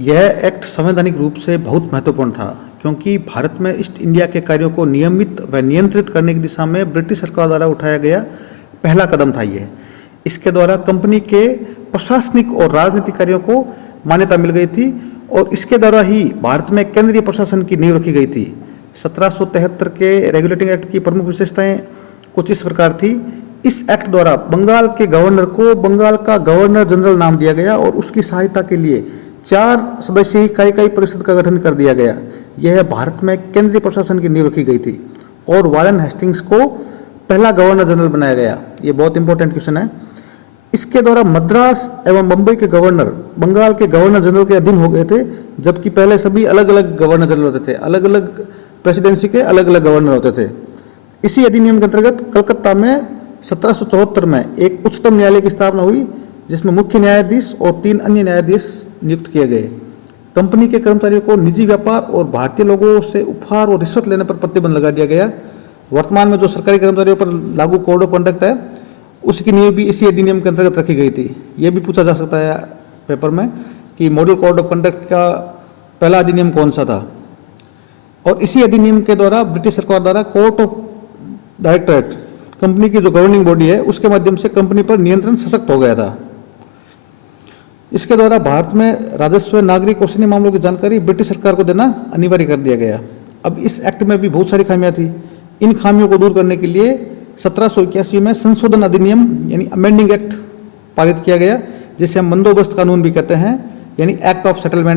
यह एक्ट संवैधानिक रूप से बहुत महत्वपूर्ण था क्योंकि भारत में ईस्ट इंडिया के कार्यों को नियमित व नियंत्रित करने की दिशा में ब्रिटिश सरकार द्वारा उठाया गया पहला कदम था ये। इसके द्वारा कंपनी के प्रशासनिक और राजनीतिक कार्यों को मान्यता मिल गई थी और इसके द्वारा ही भारत में केंद्रीय प्रशासन की नींव रखी गई थी। 1773 के रेगुलेटिंग एक्ट की प्रमुख विशेषताएं कुछ इस प्रकार थी। इस एक्ट द्वारा बंगाल के गवर्नर को बंगाल का गवर्नर जनरल नाम दिया गया और उसकी सहायता के लिए 4 सदस्यीय कार्यकारी परिषद का गठन कर दिया गया। यह भारत में केंद्रीय प्रशासन की नींव रखी गई थी और वारेन हेस्टिंग्स को पहला गवर्नर जनरल बनाया गया। ये बहुत इंपॉर्टेंट क्वेश्चन है। इसके द्वारा मद्रास एवं मुंबई के गवर्नर बंगाल के गवर्नर जनरल के अधीन हो गए थे, जबकि पहले सभी अलग अलग गवर्नर जनरल होते थे, अलग अलग प्रेसिडेंसी के अलग अलग गवर्नर होते थे। इसी अधिनियम के अंतर्गत कलकत्ता में 1774 में एक उच्चतम न्यायालय की स्थापना हुई जिसमें मुख्य न्यायाधीश और 3 अन्य न्यायाधीश नियुक्त किए गए। कंपनी के कर्मचारियों को निजी व्यापार और भारतीय लोगों से उपहार और रिश्वत लेने पर प्रतिबंध लगा दिया गया। वर्तमान में जो सरकारी कर्मचारियों पर लागू कोड ऑफ कंडक्ट है उसकी नींव भी इसी अधिनियम के अंतर्गत रखी गई थी। ये भी पूछा जा सकता है पेपर में कि मॉडल कोड ऑफ कंडक्ट का पहला अधिनियम कौन सा था। और इसी अधिनियम के द्वारा ब्रिटिश सरकार द्वारा कोर्ट ऑफ डायरेक्टरेट कंपनी की जो गवर्निंग बॉडी है उसके माध्यम से कंपनी पर नियंत्रण सशक्त हो गया था। इसके द्वारा भारत में राजस्व, नागरिक और सैन्य मामलों की जानकारी ब्रिटिश सरकार को देना अनिवार्य कर दिया गया। अब इस एक्ट में भी बहुत सारी खामियां थी। इन खामियों को दूर करने के लिए 1781 में संशोधन अधिनियम यानी अमेंडिंग एक्ट पारित किया गया, जिसे हम बंदोबस्त कानून भी कहते हैं, यानी एक्ट ऑफ सेटलमेंट।